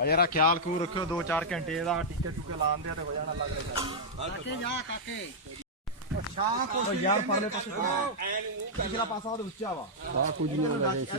ਯਾਰਾ ਖਿਆਲ ਖੂ ਰੱਖਿਓ 2-4 ਘੰਟੇ ਇਹਦਾ ਟੀਕੇ ਟੂਕੇ ਲਾਉਂਦੇ ਆ ਤੇ ਹੋ ਜਾਣਾ ਲੱਗ ਰਿਹਾ ਕਾਕੇ ਜਾ ਕਾਕੇ ਉਹ ਯਾਰ ਪਰਲੇ ਪਾਸੇ ਪਿਛਲਾ ਪਾਸਾ ਉਹਦੇ ਉੱਚਾ ਵਾ ਕੁਝ ਨਹੀਂ ਹੁੰਦਾ ਇੱਥੇ